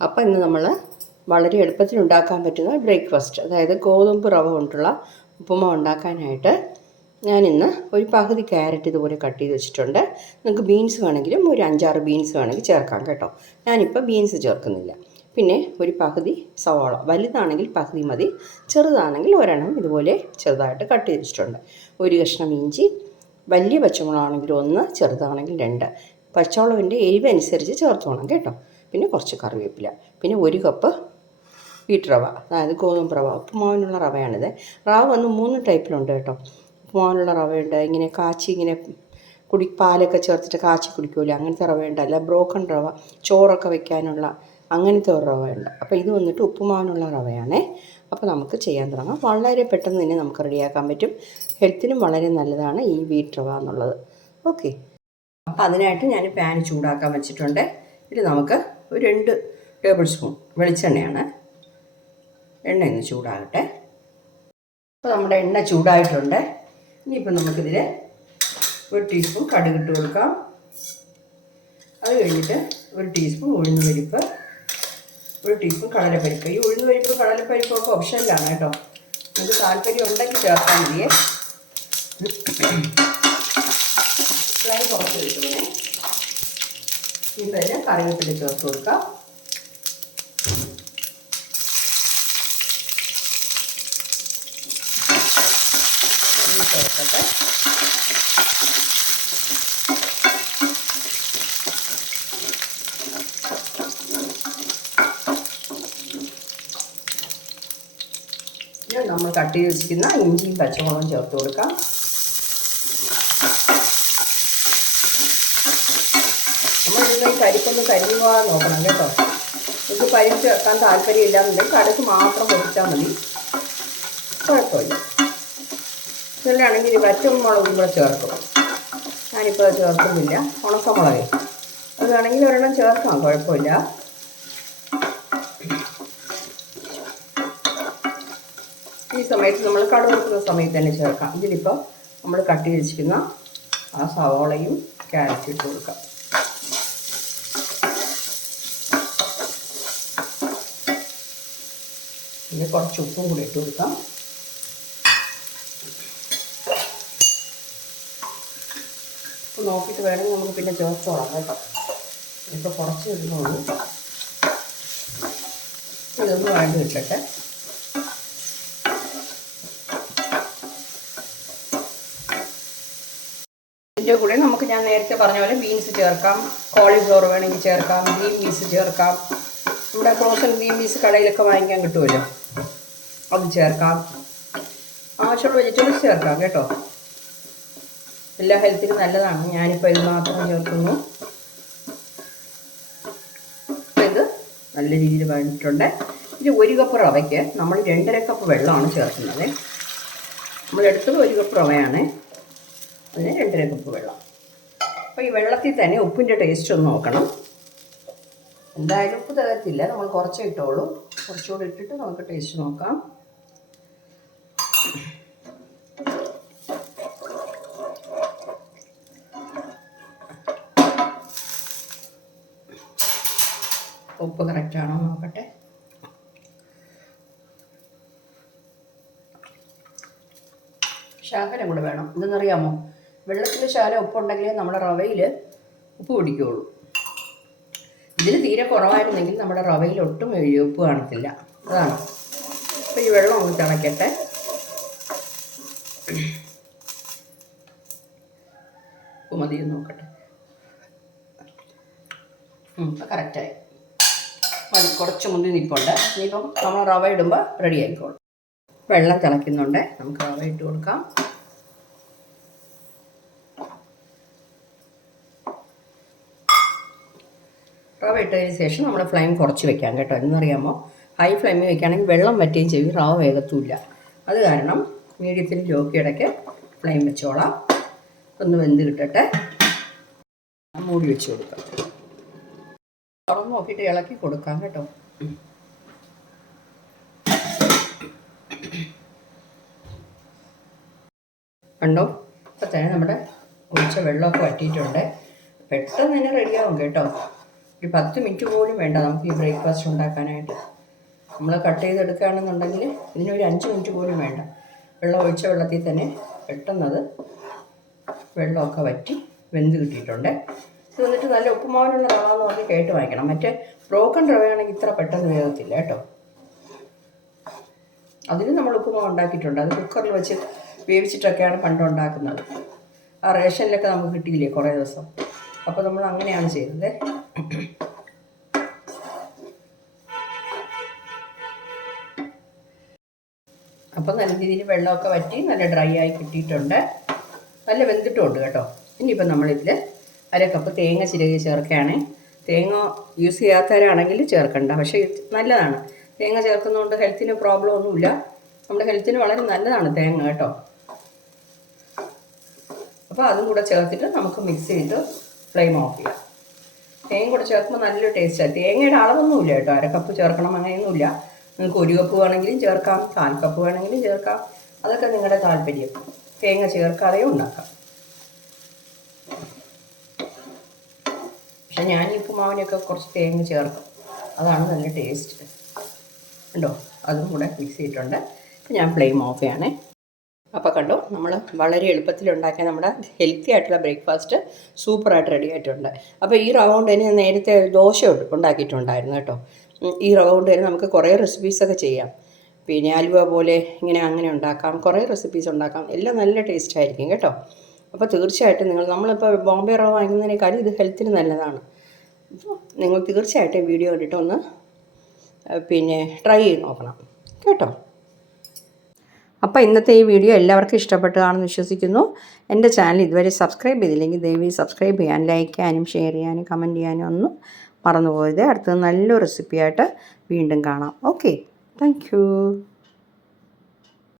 അപ്പോൾ ഇന്ന് നമ്മൾ വളരെ എളുപ്പത്തിൽ ഉണ്ടാക്കാൻ പറ്റുന്ന ബ്രേക്ക്ഫാസ്റ്റ് അതായത് ഗോതമ്പ് റവ കൊണ്ടുള്ള ഉപ്പുമ ഉണ്ടാക്കാനായിട്ട് ഞാനിന്ന് ഒരു പകുതി ക്യാരറ്റ് ഇതുപോലെ കട്ട് ചെയ്ത് വെച്ചിട്ടുണ്ട്. നിങ്ങൾക്ക് ബീൻസ് വേണമെങ്കിലും ഒരു അഞ്ചാറ് ബീൻസ് വേണമെങ്കിൽ ചേർക്കാം കേട്ടോ. ഞാനിപ്പോൾ ബീൻസ് ചേർക്കുന്നില്ല. പിന്നെ ഒരു പകുതി സവാള വലുതാണെങ്കിൽ പകുതി മതി ചെറുതാണെങ്കിൽ ഒരെണ്ണം ഇതുപോലെ ചെറുതായിട്ട് കട്ട് ചെയ്ത് വെച്ചിട്ടുണ്ട്. ഒരു കഷ്ണം ഇഞ്ചി വലിയ പച്ചമുളകാണെങ്കിൽ ഒന്ന് ചെറുതാണെങ്കിൽ രണ്ട്. പച്ചമുളകിന്റെ എരിവ് അനുസരിച്ച് ചേർത്തോണം കേട്ടോ. പിന്നെ കുറച്ച് കറിവേപ്പില. പിന്നെ ഒരു കപ്പ് വീട്ട് റവ. അതായത് ഗോതമ്പ് റവ. ഉപ്പുമാവിനുള്ള റവയാണിത്. റവ വന്ന് മൂന്ന് ടൈപ്പിലുണ്ട് കേട്ടോ. ഉപ്പുമാവിനുള്ള റവയുണ്ട്. ഇങ്ങനെ കാച്ചി ഇങ്ങനെ കുടി പാലൊക്കെ ചേർത്തിട്ട് കാച്ചി കുടിക്കൂല? അങ്ങനത്തെ റവയുണ്ട്. അല്ല ബ്രോക്കൺ റവ. ചോറൊക്കെ വെക്കാനുള്ള അങ്ങനത്തെ ഒരു റവയുണ്ട്. അപ്പോൾ ഇത് വന്നിട്ട് ഉപ്പുമാവിനുള്ള റവയാണേ. അപ്പോൾ നമുക്ക് ചെയ്യാൻ തുടങ്ങാം. വളരെ പെട്ടെന്ന് തന്നെ നമുക്ക് റെഡിയാക്കാൻ പറ്റും. ഹെൽത്തിനും വളരെ നല്ലതാണ് ഈ വീട്ട് റവ എന്നുള്ളത്. ഓക്കെ. അപ്പോൾ അതിനായിട്ട് ഞാൻ പാൻ ചൂടാക്കാൻ വെച്ചിട്ടുണ്ട്. ഇത് നമുക്ക് ഒരു രണ്ട് ടേബിൾ സ്പൂൺ വെളിച്ചെണ്ണയാണ്. എണ്ണ ഒന്ന് ചൂടാകട്ടെ. അപ്പോൾ നമ്മുടെ എണ്ണ ചൂടായിട്ടുണ്ട്. ഇനിയിപ്പോൾ നമുക്കിതിൽ ഒരു ടീസ്പൂൺ കടുകിട്ട് കൊടുക്കാം. അത് കഴിഞ്ഞിട്ട് ഒരു ടീസ്പൂൺ ഉഴുന്ന് പരിപ്പ് ഒരു ടീസ്പൂൺ കടലപ്പരിപ്പ്. ഈ ഉഴുന്ന് പരിപ്പ് കടലപ്പരിപ്പ് ഒക്കെ ഓപ്ഷനിലാണ് കേട്ടോ. നിങ്ങൾക്ക് താല്പര്യം ഉണ്ടെങ്കിൽ ചേർത്താൽ മതിയേ. ഫ്ലൈ കുറച്ച് ഇപ്പം ഇതിന് കറിവേപ്പില ചേർത്ത് കൊടുക്കാം. ചേർക്കട്ടെ നമ്മൾ കട്ട് ചെയ്ത് വെച്ചിരിക്കുന്ന ഇഞ്ചിയും പച്ചമുളകും ചേർത്ത് കൊടുക്കാം. ഇതിന് ഈ പരിപ്പൊന്ന് നോക്കണം കേട്ടോ. ഇത് പരിപ്പ് ചേർക്കാൻ താല്പര്യമില്ല എന്നുണ്ടെങ്കിൽ കടുക്ക് മാത്രം പൊടിച്ചാൽ മതി. കുഴപ്പമില്ല. ഇതിലാണെങ്കിൽ വറ്റമുളകും കൂടെ ചേർക്കും. ഞാനിപ്പോൾ അത് ചേർക്കുന്നില്ല. ഉണക്കമുളക്. അത് വേണമെങ്കിൽ ഒരെണ്ണം ചേർക്കാം കുഴപ്പമില്ല. ഈ സമയത്ത് നമ്മൾ കടുവെക്കുന്ന സമയത്ത് തന്നെ ചേർക്കാം. ഇതിലിപ്പോൾ നമ്മൾ കട്ടി വെച്ചിരിക്കുന്ന ആ സവോളയും ക്യാരറ്റ് ഇട്ട് കൊടുക്കാം. പിന്നെ കുറച്ച് ഉപ്പും കൂടി ഇട്ട് കൊടുക്കാം. ഉപ്പ് നോക്കിയിട്ട് വേണമെങ്കിൽ നമുക്ക് പിന്നെ ചേർത്തോളാം കേട്ടോ. ഇപ്പോൾ കുറച്ച് ഇടുന്നുള്ളൂ. ഇതൊന്ന് വേണ്ടി വെച്ചിട്ട് കൂടെ നമുക്ക് ഞാൻ നേരത്തെ പറഞ്ഞ പോലെ ബീൻസ് ചേർക്കാം. കോളിഫ്ലവർ വേണമെങ്കിൽ ചേർക്കാം. ഗ്രീൻ പീസ് ചേർക്കാം. നമ്മുടെ ഫ്രോസൺ ഗ്രീൻ പീസ് കടയിലൊക്കെ വാങ്ങിക്കാൻ കിട്ടുമല്ലോ. അത് ചേർക്കാം. ആവശ്യമുള്ള വെജിറ്റബിൾസ് ചേർക്കാം കേട്ടോ. എല്ലാ ഹെൽത്തിനും നല്ലതാണ്. ഞാനിപ്പോൾ ഇത് മാത്രം ചേർക്കുന്നു. ഇത് നല്ല രീതിയിൽ വഴണ്ടിട്ടുണ്ട്. ഇത് ഒരു കപ്പ് റവയ്ക്ക് നമ്മൾ രണ്ടര കപ്പ് വെള്ളമാണ് ചേർക്കുന്നത്. നമ്മൾ എടുത്തത് ഒരു കപ്പ് റവയാണ്. അതിന് രണ്ടര കപ്പ് വെള്ളം. അപ്പോൾ ഈ വെള്ളത്തിൽ തന്നെ ഉപ്പിന്റെ ടേസ്റ്റ് ഒന്ന് നോക്കണം. എന്തായാലും ഉപ്പ് തകർത്തില്ല നമ്മൾ കുറച്ചേ ഇട്ടോളൂ. കുറച്ചുകൂടി ഇട്ടിട്ട് നമുക്ക് ടേസ്റ്റ് നോക്കാം. ഉപ്പ് കറക്റ്റാണോ നോക്കട്ടെ. ശാഖനം കൂടെ വേണം. ഇതെന്നറിയാമോ? വെള്ളത്തിൽ ശാല ഉപ്പുണ്ടെങ്കിലേ നമ്മുടെ റവയിൽ ഉപ്പ് പിടിക്കുകയുള്ളൂ ഇതിൽ തീരെ കുറവായിരുന്നെങ്കിൽ നമ്മുടെ റവയിൽ ഒട്ടും ഉപ്പ് കാണത്തില്ല. അതാണ്. അപ്പോൾ ഈ വെള്ളം ഒന്ന് തിളയ്ക്കട്ടെ മതിയെന്ന് നോക്കട്ടെ. കറക്റ്റായി മതി കുറച്ച് മുന്തി നിൽപ്പുണ്ട്. ഇനിയിപ്പം നമ്മൾ റവ ഇടുമ്പോൾ റെഡി ആയിക്കോളും. വെള്ളം തിളയ്ക്കുന്നുണ്ട്. നമുക്ക് റവ ഇട്ട് കൊടുക്കാം. റവ ഇട്ടതിന് ശേഷം നമ്മൾ ഫ്ലെയിം കുറച്ച് വെക്കാം കേട്ടോ. എന്നറിയാമോ? ഹൈ ഫ്ലെയിമിൽ വെക്കുകയാണെങ്കിൽ വെള്ളം വറ്റുകയും ചെയ്യും. റവ വേഗത്തുമില്ല അത് കാരണം മീഡിയത്തിൽ ജോക്കി ഇടയ്ക്ക് ഫ്ലെയിം വെച്ചോളാം. ഒന്ന് വെന്ത് കിട്ടട്ടെ. മൂടി വെച്ച് കൊടുക്കാം. തുറന്ന് നോക്കിയിട്ട് ഇളക്കി കൊടുക്കാം കേട്ടോ. കണ്ടോ? ഇപ്പം തന്നെ നമ്മുടെ ഒഴിച്ച വെള്ളമൊക്കെ വറ്റിയിട്ടുണ്ട്. പെട്ടെന്ന് തന്നെ റെഡിയാവും കേട്ടോ. ഒരു പത്ത് മിനിറ്റ് പോലും വേണ്ട നമുക്ക് ഈ ബ്രേക്ക്ഫാസ്റ്റ് ഉണ്ടാക്കാനായിട്ട്. നമ്മൾ കട്ട് ചെയ്തെടുക്കുകയാണെന്നുണ്ടെങ്കിൽ ഇതിനൊരു അഞ്ച് മിനിറ്റ് പോലും വേണ്ട. വെള്ളം ഒഴിച്ച വെള്ളത്തിൽ തന്നെ പെട്ടെന്നത് വെള്ളമൊക്കെ വറ്റി വെന്ത് കിട്ടിയിട്ടുണ്ട്. ഇത് വന്നിട്ട് നല്ല ഉപ്പുമാവിനുള്ള റവാന്ന് പറഞ്ഞ് കേട്ട് വാങ്ങിക്കണം. മറ്റേ ബ്രോക്കൺ റവയാണെങ്കിൽ ഇത്ര പെട്ടെന്ന് വേഗത്തില്ല കേട്ടോ. അതിന് നമ്മൾ ഉപ്പുമാവ് ഉണ്ടാക്കിയിട്ടുണ്ട്. അത് കുക്കറിൽ വെച്ച് വേവിച്ചിട്ടൊക്കെയാണ് പണ്ട് ഉണ്ടാക്കുന്നത്. ആ റേഷനിലൊക്കെ നമുക്ക് കിട്ടിയില്ലേ കുറേ ദിവസം. അപ്പോൾ നമ്മൾ അങ്ങനെയാണ് ചെയ്തത്. അപ്പോൾ നല്ല രീതിയിൽ വെള്ളമൊക്കെ വറ്റി നല്ല ഡ്രൈ ആയി കിട്ടിയിട്ടുണ്ട്. നല്ല വെന്തിട്ടുമുണ്ട് കേട്ടോ. ഇനിയിപ്പോൾ നമ്മളിതിൽ അര കപ്പ് തേങ്ങ ചിരകി ചേർക്കുകയാണേ. തേങ്ങ യൂസ് ചെയ്യാത്തവരാണെങ്കിൽ ചേർക്കണ്ട പക്ഷേ നല്ലതാണ്. തേങ്ങ ചേർക്കുന്നതുകൊണ്ട് ഹെൽത്തിന് പ്രോബ്ലം ഒന്നുമില്ല. നമ്മുടെ ഹെൽത്തിന് വളരെ നല്ലതാണ് തേങ്ങ കേട്ടോ. അപ്പോൾ അതും കൂടെ ചേർത്തിട്ട് നമുക്ക് മിക്സ് ചെയ്ത് ഫ്ലെയിം ഓഫ് ചെയ്യാം. തേങ്ങ കൂടെ ചേർക്കുമ്പോൾ നല്ലൊരു ടേസ്റ്റാണ് തേങ്ങയുടെ അളവൊന്നുമില്ല കേട്ടോ. അര കപ്പ് ചേർക്കണം അങ്ങനെയൊന്നുമില്ല. നിങ്ങൾക്ക് ഒരു കപ്പ് വേണമെങ്കിലും ചേർക്കാം കാൽ കപ്പ് വേണമെങ്കിലും ചേർക്കാം. അതൊക്കെ നിങ്ങളുടെ താല്പര്യം. തേങ്ങ ചേർക്കാതെയും ഉണ്ടാക്കാം. പക്ഷെ ഞാൻ ഈ ഉപ്പുമാവിനൊക്കെ കുറച്ച് തേങ്ങ ചേർക്കും. അതാണ് നല്ല ടേസ്റ്റ് ഉണ്ടോ അതും കൂടെ മിക്സ് ചെയ്തിട്ടുണ്ട്. ഞാൻ ഫ്ലെയിം ഓഫ് ചെയ്യണേ. അപ്പോൾ കണ്ടോ നമ്മൾ വളരെ എളുപ്പത്തിൽ ഉണ്ടാക്കിയ നമ്മുടെ ഹെൽത്തി ആയിട്ടുള്ള ബ്രേക്ക്ഫാസ്റ്റ് സൂപ്പറായിട്ട് റെഡി ആയിട്ടുണ്ട്. അപ്പോൾ ഈ റവ തന്നെ നേരത്തെ ദോശ ഉണ്ട്- ഉണ്ടാക്കിയിട്ടുണ്ടായിരുന്നു കേട്ടോ. ഈ റവ തന്നെ നമുക്ക് കുറേ റെസിപ്പീസൊക്കെ ചെയ്യാം. പിന്നെ അലുവ പോലെ ഇങ്ങനെ അങ്ങനെ ഉണ്ടാക്കാം കുറേ റെസിപ്പീസ് ഉണ്ടാക്കാം. എല്ലാം നല്ല ടേസ്റ്റ് ആയിരിക്കും കേട്ടോ. അപ്പോൾ തീർച്ചയായിട്ടും നിങ്ങൾ നമ്മളിപ്പോൾ ബോംബെ റവ വാങ്ങുന്നതിനേക്കാളും ഇത് ഹെൽത്തിന് നല്ലതാണ്. അപ്പോൾ നിങ്ങൾ തീർച്ചയായിട്ടും വീഡിയോ കണ്ടിട്ട് ഒന്ന് പിന്നെ ട്രൈ ചെയ്ത് നോക്കണം. കേട്ടോ? അപ്പോൾ ഇന്നത്തെ ഈ വീഡിയോ എല്ലാവർക്കും ഇഷ്ടപ്പെട്ടതാണെന്ന് വിശ്വസിക്കുന്നു. എന്റെ ചാനൽ ഇതുവരെ സബ്സ്ക്രൈബ് ചെയ്തില്ലെങ്കിൽ ദയവായി സബ്സ്ക്രൈബ് ചെയ്യാൻ ലൈക്ക് ചെയ്യാനും ഷെയർ ചെയ്യാനും കമന്റ് ചെയ്യാനും ഒന്നും മറന്നു പോകരുത് അടുത്തത് നല്ലൊരു റെസിപ്പിയായിട്ട് വീണ്ടും കാണാം. Okay Thank you.